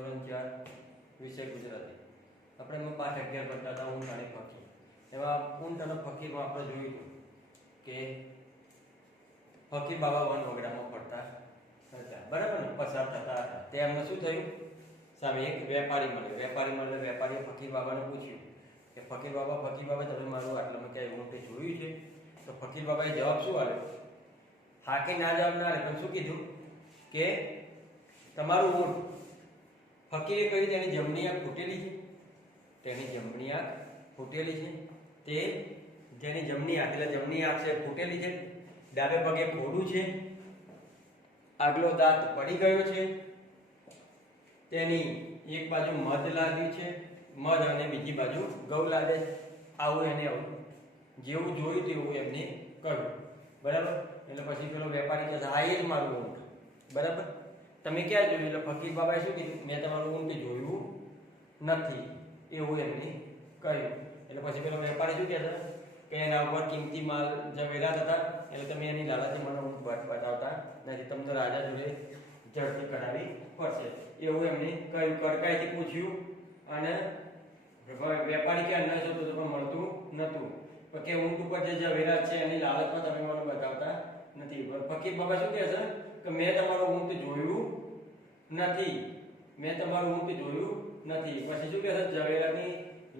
ધોરણ 4 વિષય ગુજરાતી. આપણે એમાં પાઠ 11 ભણતા હતા ઊંટ અને ફકીર. એમાં ઊંટ અને ફકીરમાં આપણે જોયું કે ફકીર બાબા વન વગડામાં ફરતા હતા, બરાબર ને, પસાર થતા હતા. તે એમને શું થયું, સામે એક વેપારી મળ્યો. વેપારીએ ફકીર બાબાને પૂછ્યું કે ફકીર બાબા તમે મારું આટલામાં ક્યાંય ઊંટ જોયું છે? તો ફકીર બાબાએ જવાબ શું આપ્યો? હાકે ના જવાબ ના આપ્યો, પણ શું કીધું કે તમારું ઊંટ, ફકીરે કહ્યું તેની જમણી આંખ ફૂટેલી છે. તેની જમણી આંખ ફૂટેલી છે. તે જેની જમણી આંખ એટલે જમણી આંખ છે ફૂટેલી છે, ડાબે પગે ખોડું છે, આગલો દાંત પડી ગયો છે, તેની એક બાજુ મધ લાગ્યું છે, મધ અને બીજી બાજુ ગૌ લાગે છે. આવું એને જેવું જોયું તેવું એમને કહ્યું, બરાબર. એટલે પછી પેલો વેપારી કહે હા એ જ મારું ઊંટ, બરાબર. તમે ક્યાં જોયું? એટલે ફકીર બાબાએ શું કીધું? મેં તમારું ઊંટ જોયું નથી, એવું એમને કહ્યું. એટલે પછી પેલો વેપારી શું કહેતા કે એના ઉપર કિંમતી માલ જવેરાત હતા, એટલે તમે એની લાલચે મને ઊંટ બતાવતા નથી, તમે તો રાજા જોડે ઝડપી કરાવી પડશે, એવું એમને કહ્યું. કડકાઈથી પૂછ્યું અને વેપારી કે ન જોતું તો પણ મળતું નહોતું, કે ઊંટ ઉપર જે જવેરાત છે એની લાલચમાં તમે મને બતાવતા નથી. ફકીર બાબા શું કહે છે કે મેં તમારું ઊંટ જોયું નથી, મેં તમારું ઊંટ જોયું નથી. પછી શું કહે છે? ઝવેરાતની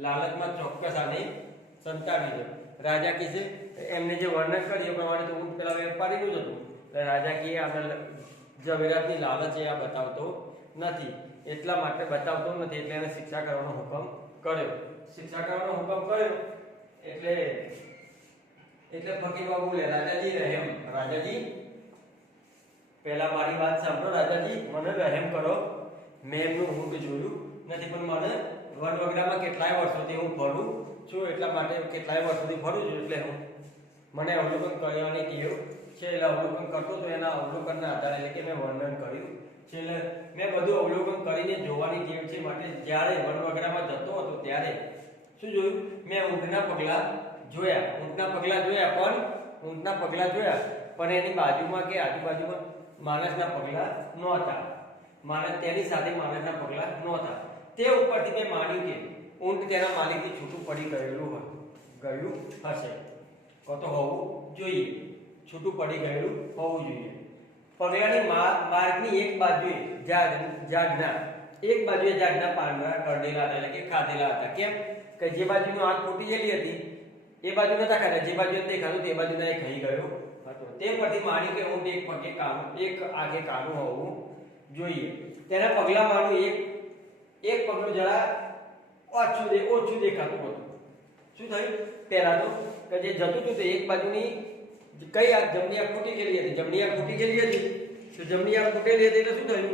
લાલચમાં ચોક્કસ આને સંતાડી દો. રાજા કહે છે એમને જે વર્ણન કર્યું એ પ્રમાણે તો ઊંટ પેલા વેપારીનું જ હતું. એટલે રાજા કહે આને ઝવેરાતની લાલચ એ આ બતાવતો નથી, એટલા માટે બતાવતો નથી, એટલે એને શિક્ષા કરવાનો હુકમ કર્યો. શિક્ષા કરવાનો હુકમ કર્યો એટલે ફકીર બાબા બોલે રાજાજી રહેમ. રાજાજી પહેલા મારી વાત સાંભળો. રાજાજી મને રહેમ કરો, મેં એમનું ઊંટ જોયું નથી, પણ મને વનવગડામાં કેટલાય વર્ષોથી હું ફરું છું, એટલા માટે કેટલાય વર્ષોથી ફરું છું, એટલે મને અવલોકન કરવાની ટેવ છે. એટલે અવલોકન કરતો તો એના અવલોકનના આધારે એટલે કે મેં વર્ણન કર્યું છે, એટલે મેં બધું અવલોકન કરીને જોવાની ટેવ છે. માટે જ્યારે વનવગડામાં જતો હતો ત્યારે શું જોયું? મેં ઊંટના પગલા જોયા, પણ એની બાજુમાં કે આજુબાજુમાં માણસના પગલા નહોતા. તેની સાથે માણસના પગલા નહોતા. તે ઉપરથી મેં માન્યું કે ઊંટ તેના માલિકથી છૂટું પડી ગયું હશે, તો હોવું જોઈએ, છૂટું પડી ગયેલું હોવું જોઈએ. પગલાની માર્ગની એક બાજુએ ઝાડના પાંદડા કરડેલા હતા, એટલે કે ખાધેલા હતા. કેમ કે જે બાજુનો આંખ ફૂટી ગયેલી હતી એ બાજુ નતા ખાધા, જે બાજુ દેખાતું તે બાજુ ના ખાઈ ગયો હતો. તે પરથી માન્યું કે ઊંટ એક આંખે કાનું હોવું જોઈએ. તેના પગલામાંનું એક પગલું જરા ઓછું દેખાતું હતું. શું થયું? પહેલા તો કે જે જતું હતું તે એક બાજુની કઈ આંખ, જમણી આંખ ફૂટી ગયેલી હતી. તો જમણી આંખ ફૂટેલી હતી એટલે શું થયું?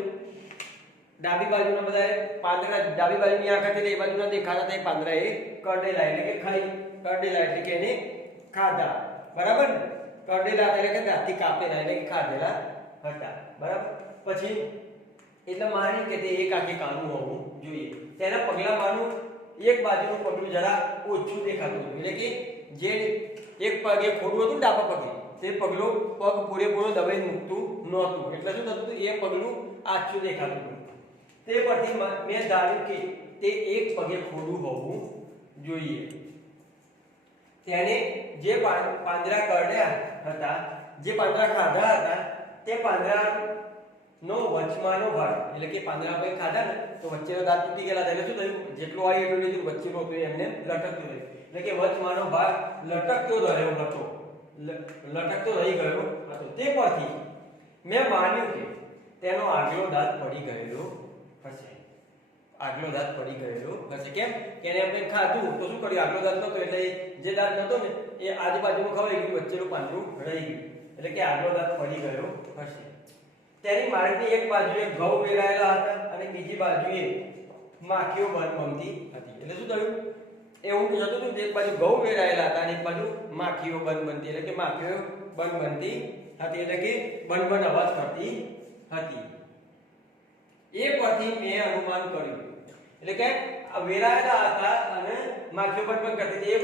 ડાબી બાજુના બધા પાંદડા, ડાબી બાજુની આંખ હતી એ બાજુના દેખાતા હતા, એ પાંદડા એ કરડેલા એટલે કે એને ખાધા, બરાબર ને? કરડેલા એટલે કે દાંતથી કાપેલા એટલે કે ખાધેલા હતા, બરાબર. પછી એટલે માની કે તે એક આંખે કાનું હોવું જોઈએ. તેના પગલામાંનું એક બાજુનું પગલું જરા ઓછું દેખાતું હતું, એટલે કે જે એક પગે ખોડું હતું ડાબા પગે, તે પગ પૂરેપૂરો દબાઈ મૂકતું નહોતું, એટલે શું થતું હતું? એ પગલું આછું દેખાતું હતું. તે પરથી મેં ધાર્યું કે તે એક પગે ખોડું હોવું જોઈએ. તેને જે પાંદડા કરડ્યા હતા, જે પાંદડા ખાધા હતા, તે પાંદડાનો વચમાંનો ભાગ, એટલે કે પાંદડા ભાઈ ખાધા ને તો વચ્ચેનો દાંત તૂટી ગયેલા હતા, એટલે શું થયું? જેટલું આવી એટલું લીધું, વચ્ચેનો હતું એમને લટકતું રહ્યું, એટલે કે વચમાંનો ભાગ લટકતો રહી ગયો હતો. તે પરથી મેં માન્યું કે તેનો આગલો દાંત પડી ગયેલો હશે. કેમ કે એને આપણે ખાધું તો શું કર્યું? આગલો દાંત નતો, એટલે જે દાંત નતો ને એ આજુબાજુમાં ખવાઈ ગયું, વચ્ચેનું પાંદડું રહી ગયું, એટલે કે આગલો દાંત પડી ગયો હશે. તેની માર્ગની એક બાજુએ ઘઉં વેરાયેલા હતા અને બીજી બાજુએ માખીઓ બનબનતી હતી. એટલે શું થયું? એવું જતું હતું, એક બાજુ ઘઉં વેરાયેલા હતા અને એક બાજુ માખીઓ બનબનતી, એટલે કે માખીઓ બનબનતી હતી, એટલે કે બનબન અવાજ કરતી હતી. એ પરથી મેં અનુમાન કર્યું, એટલે કે વેરાયેલા હતા અને માખીઓ બનબન કરતી હતી. એ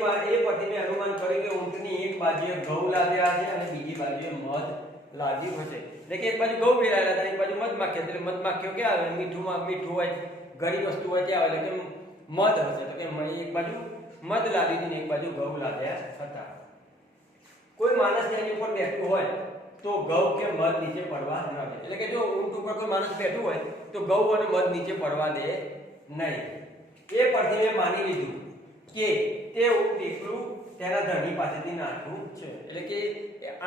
પરથી મેં અનુમાન કર્યું કે ઊંટની એક બાજુએ ઘઉં લાવ્યા છે અને બીજી બાજુએ મધ લાગ્યું હશે. એટલે કે એક બાજુ ઘઉં વેરાયેલા હતા, એક બાજુ મધમાખીઓ. એટલે મધમાખીઓ ક્યાં આવે? મીઠું હોય, ગળી વસ્તુ હોય ત્યાં આવે. એટલે કે મધ હશે. તો કે એક બાજુ મધ લાદી હતી ને એક બાજુ ઘઉં લાદ્યા હતા. કોઈ માણસ તેની ઉપર બેઠું હોય તો ઘઉં કે મધ નીચે પડવા ન દે. એટલે કે જો ઊંટ ઉપર કોઈ માણસ બેઠું હોય તો ઘઉં અને મધ નીચે પડવા દે નહીં. એ પરથી મેં માની લીધું કે તે ઊંટ એકલું તેના ધણી પાસેથી નાઠું છે. એટલે કે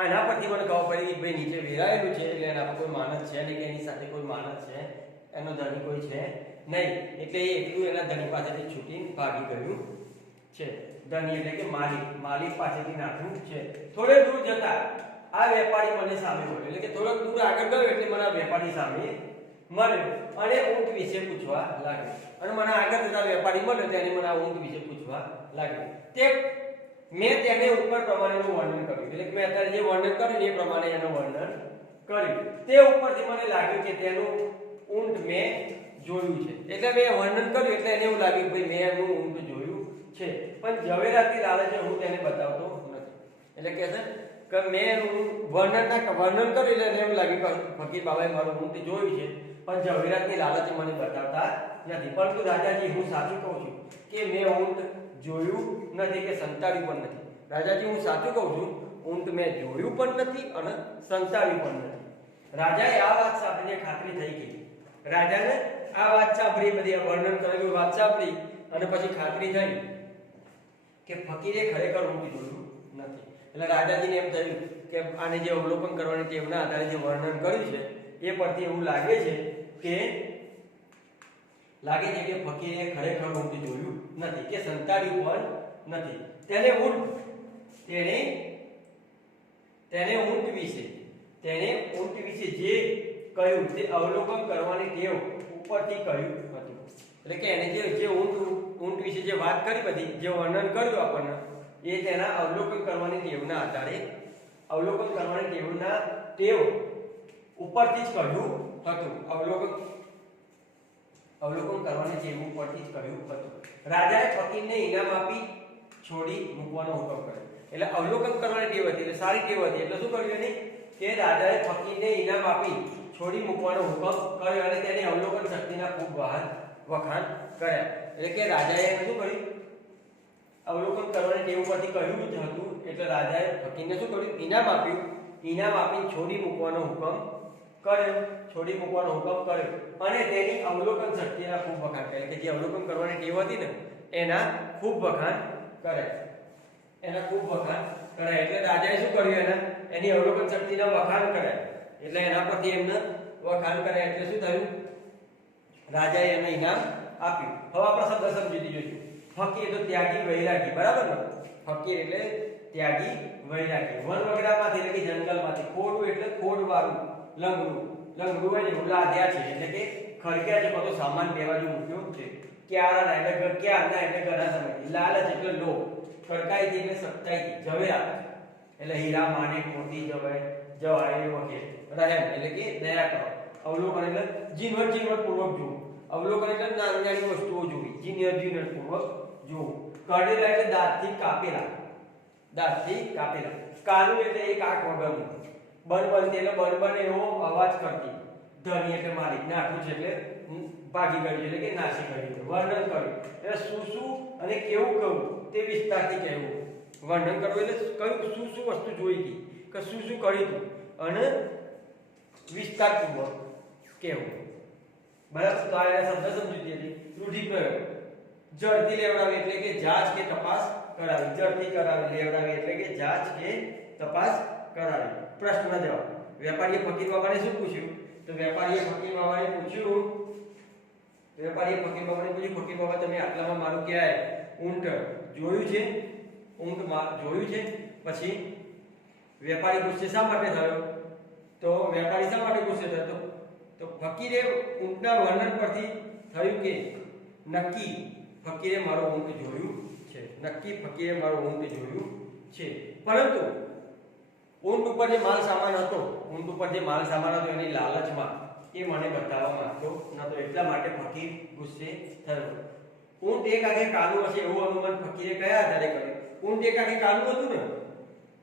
આના પરથી મને ખબર પડી કે ભાઈ નીચે વેરાયેલું છે, એટલે એના પર કોઈ માણસ છે નહીં, કે એની સાથે કોઈ માણસ છે, એનો ધણી કોઈ છે નહીં. એટલે એ એકલું એના ધણી પાસેથી છૂટીને ભાગી ગયું છે. ધણી એટલે કે માલિક પાસેથી નાઠું છે. થોડે દૂર જતા આ વેપારી મને સામે મળ્યો. એટલે કે થોડોક દૂર આગળ ગયો એટલે મને આ વેપારી સામે મળ્યો અને ઊંટ વિશે પૂછવા લાગ્યો. અને મને આગળ જતા વેપારી મળ્યો તેને મને આ ઊંટ વિશે પૂછવા લાગ્યો. મેં તેને ઉપર પ્રમાણેનું વર્ણન કર્યું. એટલે કે મેં અત્યારે જે વર્ણન કર્યું એ પ્રમાણે એનું વર્ણન કર્યું. તે ઉપરથી મને લાગ્યું કે તેનું ઊંટ મેં જોયું છે. એટલે મેં વર્ણન કર્યું એટલે એને એવું લાગ્યું કે ભાઈ મેં એનું ઊંટ જોયું છે. પણ ઝવેરાતની લાલચે હું તેને બતાવતો નથી. એટલે કે છે કે મેં વર્ણન કર્યું એટલે એને એવું લાગ્યું કે ફકીર બાબાએ મારું ઊંટ જોયું છે, પણ ઝવેરાતની લાલચે મને બતાવતા નથી. પરંતુ રાજાજી હું સાચું કહું છું કે મેં ઊંટ જોયું નથી કે સંતાડ્યું પણ નથી. રાજાજી હું સાચું કહું છું, ઊંટ મેં જોયું પણ નથી અને સંતાડ્યું પણ નથી. રાજાએ આ વાત સાંભળીને ખાતરી થઈ ગઈ. રાજાને આ વાત સાંભળી, બધી વર્ણન કરેલું વાત સાંભળી અને પછી ખાતરી થઈ કે ફકીરે ખરેખર ઊંટ જોયું નથી. એટલે રાજાજીને એમ થયું કે આને જે અવલોકન કરવાની ટેવના આધારે જે વર્ણન કર્યું છે એ પરથી એવું લાગે છે કે ફકીરે ખરેખર ઊંટ જોયું નથી કે સંતાડ્યું પણ નથી. તેને ઊંટ વિશે જે કહ્યું તે અવલોકન કરવાની ટેવ ઉપરથી કહ્યું હતું. એટલે કે એને જે ઊંટ વિશે જે વાત કરી, બધી જે વર્ણન કર્યું આપણને, એ તેના અવલોકન કરવાની ટેવના આધારે ટેવ ઉપરથી જ કહ્યું હતું. અવલોકન કરવાની ટેવ ઉપરથી જ કહ્યું હતું. રાજાએ ફકીરને ઇનામ આપી છોડી મૂકવાનો હુકમ કર્યો. એટલે અવલોકન કરવાની ટેવ હતી, એટલે સારી ટેવ હતી. એટલે શું કર્યું એને કે રાજાએ ફકીરને ઇનામ આપી છોડી મૂકવાનો હુકમ કર્યો અને તેની અવલોકન શક્તિના ખૂબ વખાણ કર્યા. એટલે કે રાજાએ શું કર્યું? અવલોકન કરવાની ટેવ પરથી કહ્યું જ હતું. એટલે રાજાએ ફકીરને શું કર્યું? ઇનામ આપ્યું. ઇનામ આપીને છોડી મૂકવાનો હુકમ કર્યો. અને તેની અવલોકન શક્તિના ખૂબ વખાણ કર્યા. કે જે અવલોકન કરવાની ટેવ હતી ને એના ખૂબ વખાણ કર્યા. એટલે રાજાએ શું કર્યું? એની અવલોકન શક્તિના વખાણ કર્યા. એટલે એના પરથી એમને વખાણ કર્યા. એટલે શું થયું? રાજાએ એને ઇનામ આપ્યું. હવે આપણે શબ્દ સમજી જોઈશું. ફકીર તો ત્યાગી વૈરાગી, બરાબર ને? ફકીર એટલે ત્યાગી વૈરાગી. વન વગડામાંથી એટલે કે જંગલમાંથી. ખોડું એટલે ખોડવાળું, લંગડું હોય ને એવું લાદ્યા છે. એટલે કે ખડક્યા છે, બધો સામાન બે બાજુ મૂક્યો છે. ક્યારના એટલે ઘણા સમયથી. લાલચ એટલે લોભ. ખડકાઈથી એટલે સખ્તાઈથી. ઝવેરાત એટલે હીરા, માણેક, મોતી, જવાહર વગેરે. રહેમ એટલે કે દયા કરો. અવલોકન એટલે ઝીણવટ પૂર્વક જોવું. અવલોકન એટલે નાની વસ્તુઓ જોવી, ઝીણવટ પૂર્વક જોવું. કડેલા એટલે દાંતથી કાપેલા. કાનું એટલે એક આંખ વગરનું. બનબનતી એટલે બનબન એવો અવાજ કરતી. ધણી એટલે માલિક. નાઠું છે એટલે ભાગી ગયું એટલે કે નાસી ગયું. વર્ણન કર્યું એટલે શું અને કેવું કહું તે વિસ્તારથી કહેવું. વર્ણન કરવું એટલે કયું શું વસ્તુ જોઈ હતી, કે શું કર્યું હતું, અને વિસ્તારપૂર્વક કહેવું. બરાબર? તો આ એના શબ્દ સમજૂતી હતી. રૂઢિપ્રયોગ. જડથી લેવડાવી એટલે કે જાંચ કે તપાસ કરાવી. જડથી લેવડાવી એટલે કે જાંચ કે તપાસ કરાવી. પ્રશ્નના જવાબ. વેપારીએ ફકીર બાબાને શું પૂછ્યું? તો વેપારીએ ફકીર બાબાને પૂછ્યું, ફકીર બાબા તમે આટલામાં મારું ક્યાં ઊંટ જોયું છે? પછી વેપારી ગુસ્સે શા માટે થયો? તો વેપારી શા માટે ગુસ્સે થયો? તો ફકીરે ઊંટના વર્ણન પરથી થયું કે નક્કી ફકીરે મારું ઊંટ જોયું છે. પરંતુ ઊંટ ઉપર જે માલ સામાન હતો એની લાલચમાં એ મને બતાવવા માંગતો નતો. એટલા માટે ફકીર ગુસ્સે થયો. ઊંટ એક આગે કાલું હશે એવું અનુમાન ફકીરે કયા આધારે કર્યું? ઊંટ એક આગે કાલું હતું ને?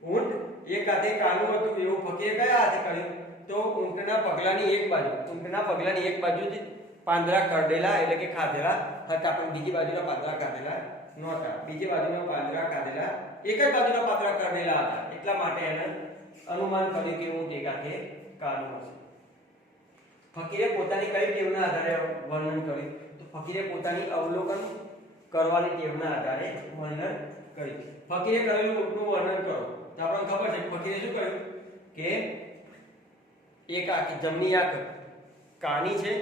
ઊંટ એક હાથે કાનું હતું એવું ફકીરે કયા હાથે કર્યું? તો ઊંટના પગલાની એક બાજુથી પાંદડા કરડેલા એટલે કે ખાધેલા હતા, પણ બીજી બાજુના પાંદડા કાઢેલા નહોતા. બીજી બાજુના પાંદડા કાઢેલા, એક જ બાજુના પાંદડા કરડેલા હતા, એટલા માટે એને અનુમાન કર્યું કે ઊંટ એક હાથે કાનું હશે. ફકીરે પોતાની કઈ ટેવના આધારે વર્ણન કર્યું? તો ફકીરે પોતાની અવલોકન કરવાની ટેવના આધારે વર્ણન કર્યું. ફકીરે કરેલું ઊંટનું વર્ણન કરો તો આપણને ખબર છે ફકીરે શું કર્યું કે એક આંખ જમણી આંખ કાની છે,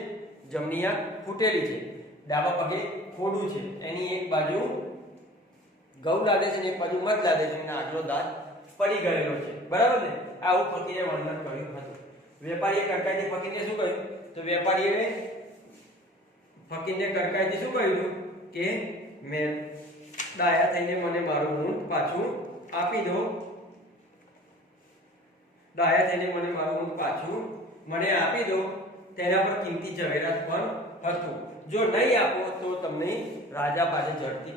જમણી આંખ ફૂટેલી છે, ડાબા પગે ખોડું છે, એની એક બાજુ ઘઉં લાદે છે ને એક બાજુ મધ લાદે છે અને આગલો દાંત પડી ગયેલો છે, બરાબર ને? આવું ફકીરે વર્ણન કર્યું હતું. વેપારીએ કડકાઈથી ફકીરને શું કહ્યું? તો વેપારીએ ફકીરને કડકાઈથી શું કહ્યું કે મેં ડાયા થઈને મને મારું ઊંટ પાછું આપી દો, ડાયા થઈને મને મારું ઊંટ પાછું મને આપી દો, તેના પર કિંમતી ઝવેરાત પણ હતું. જો નહીં આપો તો તમને રાજા પાસે ઝડપી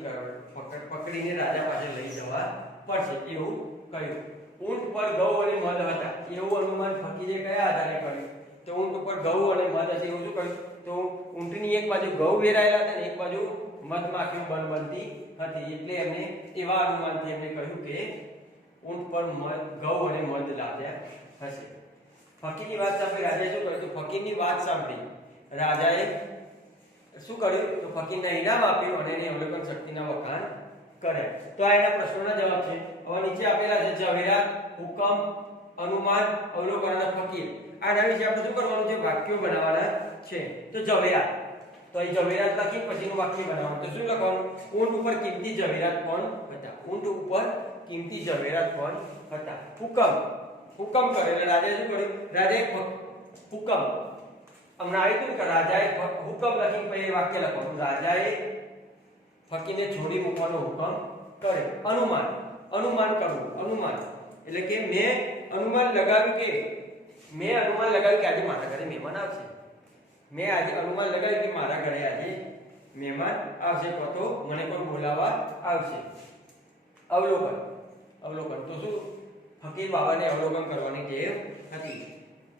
પકડીને રાજા પાસે લઈ જવા પડશે, એવું કહ્યું. ઊંટ પર ઘઉં અને મધ હતા એવું અનુમાન ફકીરે કયા આધારે કર્યું? તો ઊંટ ઉપર ઘઉં અને મધ હશે એવું શું કહ્યું? તો ઊંટની એક બાજુ ઘઉં વેરાયેલા હતા અને એક બાજુ મધ માખીઓ બનબનતી હતી, એટલે એમને એવા અનુમાનથી એમને કહ્યું કે ઊંટ પર ઘઉં અને મધ લાવ્યા હશે. ફકીરની વાત સાંભળી રાજાએ શું કર્યું? તો ફકીરની વાત સાંભળી રાજાએ શું કર્યું? તો ફકીરને ઇનામ આપ્યું અને એની અવલોકન શક્તિના વખાણ કર્યા. તો આ એના પ્રશ્નોના જવાબ છે. હવે નીચે આપેલા છે ઝવેરાત, હુકમ, અનુમાન, અવલોકન અને ફકીર. આના વિશે આપણે શું કરવાનું છે? વાક્યો બનાવવાના છે. તો ઝવેરાત, તો અહીં ઝવેરાત લખી પછીનું વાક્ય બનાવવાનું. તો શું લખવાનું? ઊંટ ઉપર કિંમતી ઝવેરાત પણ હતા. ઊંટ ઉપર કિંમતી ઝવેરાત પણ હતા. હુકમ, હુકમ કરે એટલે રાજાએ શું કર્યું? રાજાએ હુકમ, હમણાં આવ્યું કે રાજાએ હુકમ લખીને પછી વાક્ય લખવાનું. રાજાએ ફકીરને છોડી મૂકવાનો હુકમ કરે. અનુમાન, અનુમાન કરવું. અનુમાન એટલે કે મેં અનુમાન લગાવ્યું કે આજે મારા ઘરે મહેમાન આવશે. મેં આજે અનુમાન લગાવ્યું કે મારા ઘરે આજે મહેમાન આવશે, તો મને કોઈ બોલાવવા આવશે. અવલોકન, અવલોકન તો શું? ફકીર બાબાને અવલોકન કરવાની ટેવ હતી.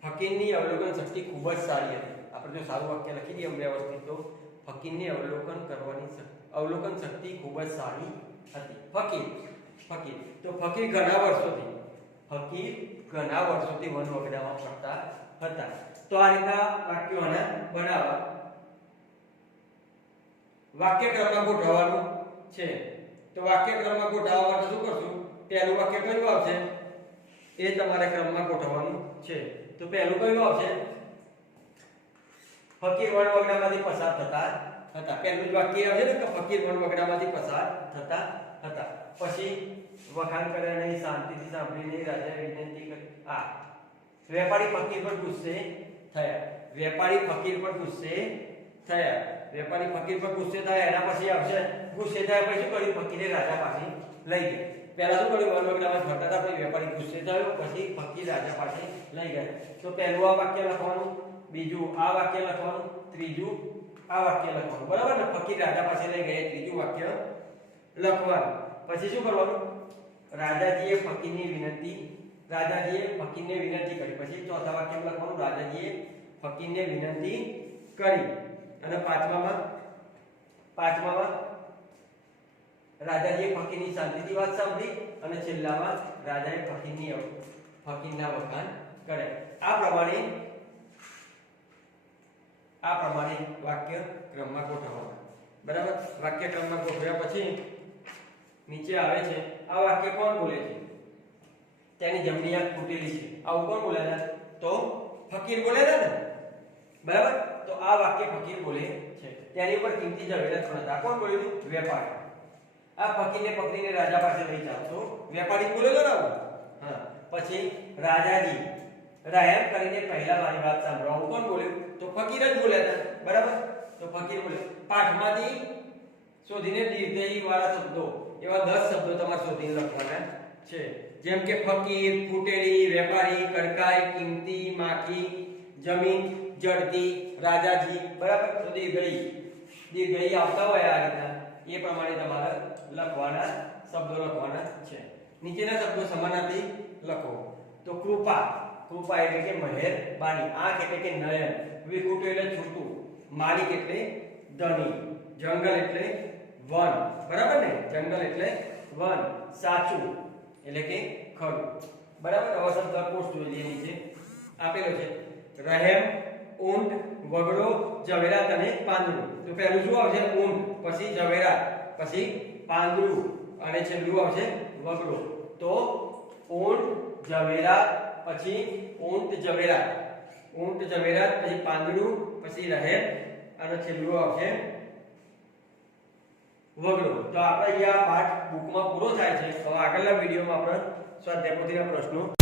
ફકીરની અવલોકન શક્તિ ખૂબ જ સારી હતી. આપણે જો સારું વાક્ય લખી દઈએ વ્યવસ્થિત, તો ફકીરની અવલોકન શક્તિ ખૂબ જ સારી હતી. ફકીર તો ફકીર ઘણા વર્ષોથી વન વગડામાં ફરતા હતા. તો આ રીતના વાક્યોને બનાવવા, વાક્યક્રમમાં ગોઠવવાનું છે. તો વાક્યક્રમમાં ગોઠવવા માટે શું કરશું? પહેલું વાક્ય કયું આવશે એ તમારે ક્રમમાં ગોઠવવાનું છે. તો પહેલું કયું આવશે? ફકીર વન વગડામાંથી પસાર થતા હતા. પહેલું જ વાક્ય આવશે ને કે ફકીર વન વગડામાંથી પસાર થતા હતા. પછી વખાણ કર્યા નહીં, શાંતિથી સાંભળી નહીં, રાજાએ વિનંતી કરી. વેપારી ફકીર પર ગુસ્સે થયા. વેપારી ફકીર પર ગુસ્સે થયા. એના પછી આવશે ગુસ્સે થયા પછી શું કર્યું? ફકીરે રાજા પાસે લઈ ગયા. પહેલા શું કર્યું? વન વગડામાં ફરતા હતા, પછી વેપારી ગુસ્સે થયો, પછી ફકીર રાજા પાસે લઈ ગયા. તો પહેલું આ વાક્ય લખવાનું, બીજું આ વાક્ય લખવાનું, ત્રીજું આ વાક્ય લખવાનું, બરાબર ને? ફકીર રાજા પાસે લઈ ગયા, ત્રીજું વાક્ય લખવાનું. પછી શું કરવાનું? રાજાજીએ ફકીરને વિનંતી કરી. પછી ચોથા વાક્યમાં લખવાનું રાજાજીએ ફકીરને વિનંતી કરી. અને પાંચમામાં રાજાજીએ ફકીરની શાંતિથી વાત સાંભળી. અને છેલ્લામાં રાજાએ ફકીરના વખાણ કર્યા. આ પ્રમાણે વાક્ય ક્રમમાં ગોઠવવાના, બરાબર? વાક્ય ક્રમમાં ગોઠવ્યા પછી નીચે આવે છે આ વાક્ય કોણ બોલે છે? તેની જમણી આંખ ફૂટેલી છે. આવું કોણ બોલેલા? તો ફકીર બોલેલા ને, બરાબર? તો આ વાક્ય ફકીર બોલે છે. તેની ઉપર કિંમતી ઝવેરાત પણ હતા. કોણ બોલ્યું? વેપારી. આ ફકીરને પકડીને રાજા પાસે લઈ જાવ, તો વેપારી બોલેલો ને આવું. પછી રાજાજી એમ કરીને પહેલા મારી વાત સાંભળો. આવું કોણ બોલ્યું? તો ફકીર જ બોલ્યા હતા, બરાબર? તો ફકીર બોલ્યો. પાઠમાંથી શોધીને દીર્ઘઈ વાળા શબ્દો, એવા 10 શબ્દો તમારે શોધીને લખવાના છે. જેમ કે ફકીર, ફૂટેલી, વેપારી, કડકાઈ, કિંમતી, માખી, જમીન, જડતી, રાજાજી, બરાબર? તો દીર્ઘઈ આવતા હોય આ રીતના, એ પ્રમાણે તમારે લખવાના, શબ્દો લખવાના છે. નીચેના શબ્દો સમાનાર્થી લખો. તો કૃપા, કૃપા એટલે કે મહેરબાની. આંખ એટલે કે નયન. વિકુટ એટલે છૂટું. માલિક એટલે ધણી. જંગલ એટલે વન. બરાબર ને? જંગલ એટલે વન. સાચું એટલે કે ખરું. બરાબર. હવે શબ્દકોશ જોઈ લઈએ. નીચે આપેલો છે રહેમ, ઊંટ, વગડો, ઝવેરાત અને પાંદડું. તો પહેલું શું આવશે? ઊંટ, પછી ઝવેરાત, પછી પાંદડું અને છેલ્લું આવશે વગડો. તો ઊંટ, ઝવેરાત, પછી ઊંટ, ઝવેરાત, ઊંટ, ઝવેરાત, પછી પાંદડું, પછી રહેમ અને છેલ્લું આવશે વગડો. તો આપણે અહીંયા પાઠ બુકમાં પૂરો થાય છે. તો આગળના વિડીયોમાં આપણે સ્વાધ્યાય પોથીના પ્રશ્નો